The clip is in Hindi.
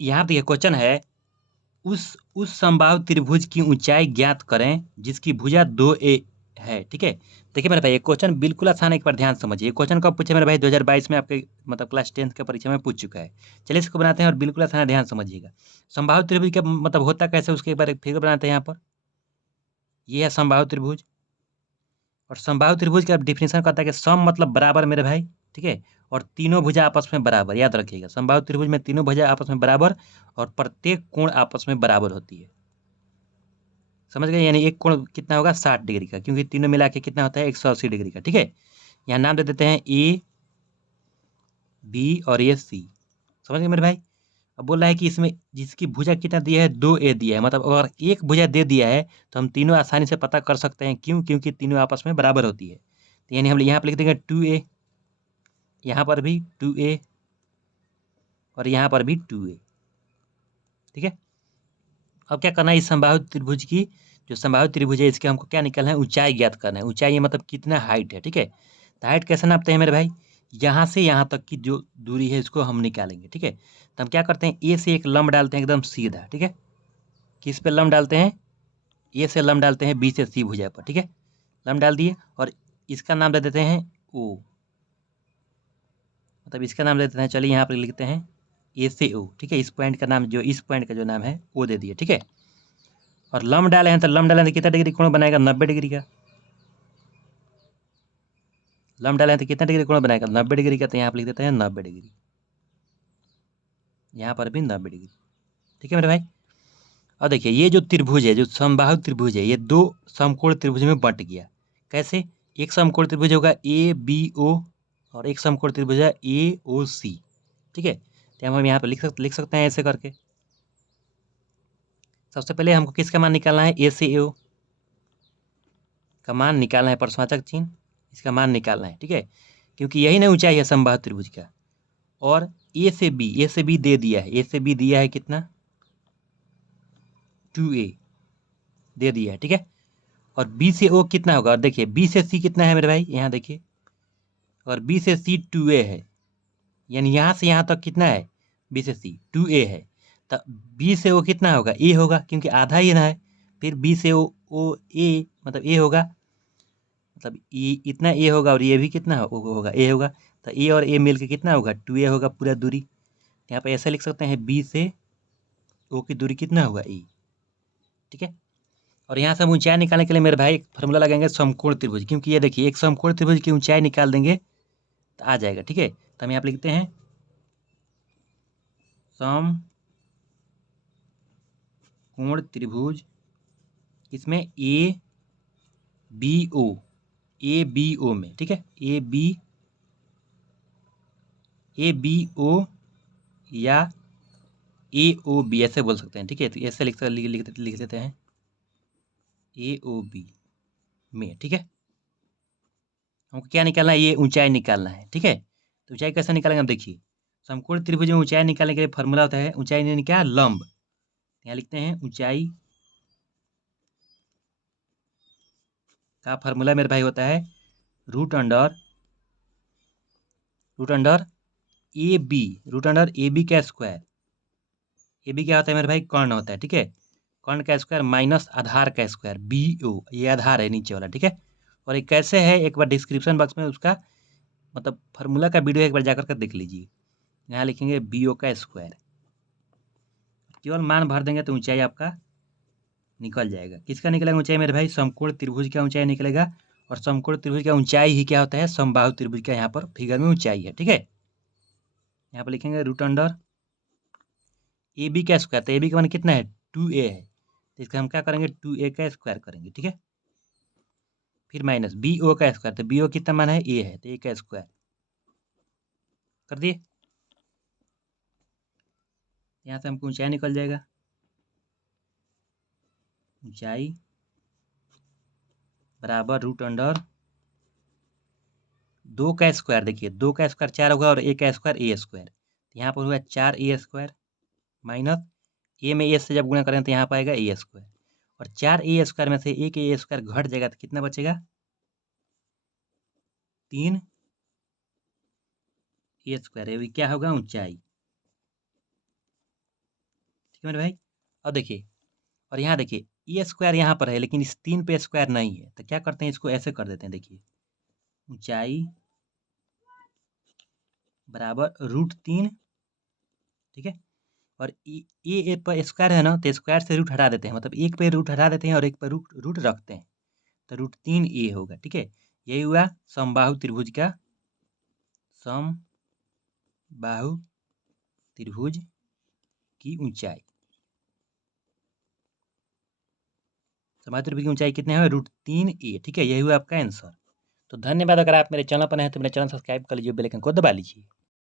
यहाँ देखिए क्वेश्चन है, उस समबाहु त्रिभुज की ऊंचाई ज्ञात करें जिसकी भुजा 2a है। ठीक है, देखिए मेरे भाई ये क्वेश्चन बिल्कुल आसान है, एक बार ध्यान से समझिए। क्वेश्चन कब पूछे मेरे भाई? 2022 में आपके मतलब क्लास 10th के परीक्षा में पूछ चुका है। चलिए इसको बनाते हैं और बिल्कुल आसान है, ध्यान समझिएगा। समबाहु त्रिभुज का मतलब होता कैसे, उसके एक बार एक फिगर बनाते हैं यहाँ पर। ये है समबाहु त्रिभुज, और समबाहु त्रिभुज का डिफिनेशन कहता है कि सम मतलब बराबर मेरे भाई। ठीक है, और तीनों भुजा आपस में बराबर, याद रखिएगा। समबाहु त्रिभुज में तीनों भुजा आपस में बराबर और प्रत्येक कोण आपस में बराबर होती है। समझ गए? यानी एक कोण कितना होगा? 60 डिग्री का, क्योंकि तीनों मिला के कितना होता है? 180 डिग्री का। ठीक है, यहाँ नाम दे देते हैं ए, बी और ये सी। समझ गए मेरे भाई? अब बोल रहा है कि इसमें जिसकी भुजा कितना दिया है? 2a दिया है। मतलब अगर एक भुजा दे दिया है तो हम तीनों आसानी से पता कर सकते हैं। क्यों? क्योंकि तीनों आपस में बराबर होती है। तो यानी हम यहाँ पर लिख देंगे 2a, यहाँ पर भी 2a और यहाँ पर भी 2a। ठीक है, अब क्या करना है? इस समबाहु त्रिभुज की, जो समबाहु त्रिभुज है, इसके हमको क्या निकालना है? ऊंचाई ज्ञात करना है। ऊंचाई मतलब कितना हाइट है। ठीक है, तो हाइट कैसे नापते हैं मेरे भाई? यहाँ से यहाँ तक की जो दूरी है इसको हम निकालेंगे। ठीक है, तो हम क्या करते हैं? ए से एक लंब डालते हैं एकदम सीधा। ठीक है, किस पे लंब डालते हैं? ए से लंब डालते हैं बी से सी भुजा पर। ठीक है, लंब डाल दिए और इसका नाम दे देते हैं ओ, मतलब इसका नाम दे देते हैं, चलिए यहाँ पर लिखते हैं ए से ओ। ठीक है, इस पॉइंट का नाम, जो इस पॉइंट का जो नाम है ओ दे दिए। ठीक है, और लंब डाले हैं तो लंब डालें तो कितना डिग्री कोण बनाएगा? 90 डिग्री का। लंब डालें तो कितना डिग्री कोण बनाएगा? 90 डिग्री का। तो यहाँ पर लिख देते हैं 90 डिग्री, यहाँ पर भी 90 डिग्री। ठीक है मेरे भाई, और देखिए ये जो त्रिभुज है, जो समबाहु त्रिभुज है, ये दो समकोण त्रिभुज में बंट गया। कैसे? एक समकोण त्रिभुज होगा ए बी ओ और एक समकोण त्रिभुज है ए ओ सी। ठीक है, तो हम यहाँ पर लिख सकते हैं ऐसे करके। सबसे पहले हमको किसका मान निकालना है? ए से ओ का मान निकालना है, प्रश्नवाचक चिन्ह, इसका मान निकालना है। ठीक है, क्योंकि यही ना ऊंचाई है समबाहु त्रिभुज का। और ए से बी दे दिया है। ए से बी दिया है कितना? 2a दे दिया है। ठीक है, और बी से ओ कितना होगा? और देखिए बी से सी कितना है मेरे भाई? यहाँ देखिए, और बी से सी 2a है, यानी यहाँ से यहाँ तक कितना है? बी से सी 2a है। तो बी से ओ कितना होगा? ए होगा, क्योंकि आधा ही ना है। फिर बी से ओ ए मतलब ए होगा, मतलब ये इतना ए होगा और ये भी कितना होगा? ए होगा। तो ए और ए मिल के कितना होगा? 2a होगा पूरा दूरी। यहाँ पे ऐसे लिख सकते हैं, बी से ओ की दूरी कितना होगा? ए। ठीक है, और यहाँ से हम ऊंचाई निकालने के लिए मेरे भाई एक फार्मूला लगाएंगे, समकोण त्रिभुज। क्योंकि ये देखिए एक समकोण त्रिभुज की ऊंचाई निकाल देंगे तो आ जाएगा। ठीक है, तो हम यहाँ पे लिखते हैं समकोण त्रिभुज, इसमें B O A B O में। ठीक है, ए बी ओ या ए ओ बी ऐसे बोल सकते हैं। ठीक है, तो ऐसे लिख देते हैं ए ओ बी में। ठीक है, हमको क्या निकालना है? ये ऊंचाई निकालना है। ठीक है, तो ऊंचाई कैसे निकालेंगे? हम देखिए, समकोण त्रिभुज में ऊंचाई निकालने के लिए फॉर्मूला होता है, ऊंचाई नहीं क्या? लंब। यहाँ लिखते हैं ऊंचाई का फॉर्मूला मेरे भाई होता है root under A B, root under A B का स्क्वायर। ए बी क्या होता है मेरे भाई? कर्ण होता है। ठीक है, कर्ण का स्क्वायर माइनस आधार का स्क्वायर, बी ओ, ये आधार है नीचे वाला। ठीक है, और ये कैसे है एक बार डिस्क्रिप्शन बॉक्स में उसका मतलब फार्मूला का वीडियो एक बार जाकर के देख लीजिए। यहाँ लिखेंगे बी ओ का स्क्वायर, केवल मान भर देंगे तो ऊंचाई आपका निकल जाएगा। किसका निकलेगा ऊंचाई मेरे भाई? समकोण त्रिभुज का ऊंचाई निकलेगा। और समकोण त्रिभुज का ऊंचाई ही क्या होता है? समबाहु त्रिभुज का यहाँ पर फिगर में ऊंचाई है। ठीक है, यहाँ पर लिखेंगे रूट अंडर ए बी का स्क्वायर। तो ए बी का मान कितना है? 2a है, तो इसका हम क्या करेंगे? 2a का स्क्वायर करेंगे। ठीक है, फिर माइनस बी ओ का स्क्वायर। तो बी ओ कितना मान है? ए है, तो ए का स्क्वायर कर दिए। यहाँ से हमको ऊंचाई निकल जाएगा, ऊंचाई बराबर रूट अंडर 2 का स्क्वायर। देखिए 2 का स्क्वायर 4 होगा और ए का स्क्वायर ए स्क्वायर। यहाँ पर हुआ 4a स्क्वायर माइनस ए में ए से जब गुणा करें तो यहाँ पाएगा ए स्क्वायर, और 4a स्क्वायर में से एक ए स्क्वायर घट जाएगा तो कितना बचेगा? 3 ए स्क्वायर। ये क्या होगा? ऊंचाई। है मेरे भाई। अब देखिए, और यहाँ देखिए ए स्क्वायर यहाँ पर है लेकिन इस 3 पे स्क्वायर नहीं है, तो क्या करते हैं, इसको ऐसे कर देते हैं। देखिए ऊंचाई बराबर √3, ठीक है। और ए पर स्क्वायर है ना, तो स्क्वायर से रूट हटा देते हैं, मतलब एक पे रूट हटा देते हैं और एक पे रूट रूट रखते हैं, तो √3 होगा, ठीक है। यही हुआ समबाहु त्रिभुज का, समबाहु त्रिभुज की ऊंचाई। समबाहु त्रिभुज की ऊंचाई कितने है, √3a, ठीक है। यही हुआ आपका आंसर। तो धन्यवाद। अगर आप मेरे चैनल पर हैं तो मेरे चैनल सब्सक्राइब कर लीजिए, बेल आइकन को दबा लीजिए।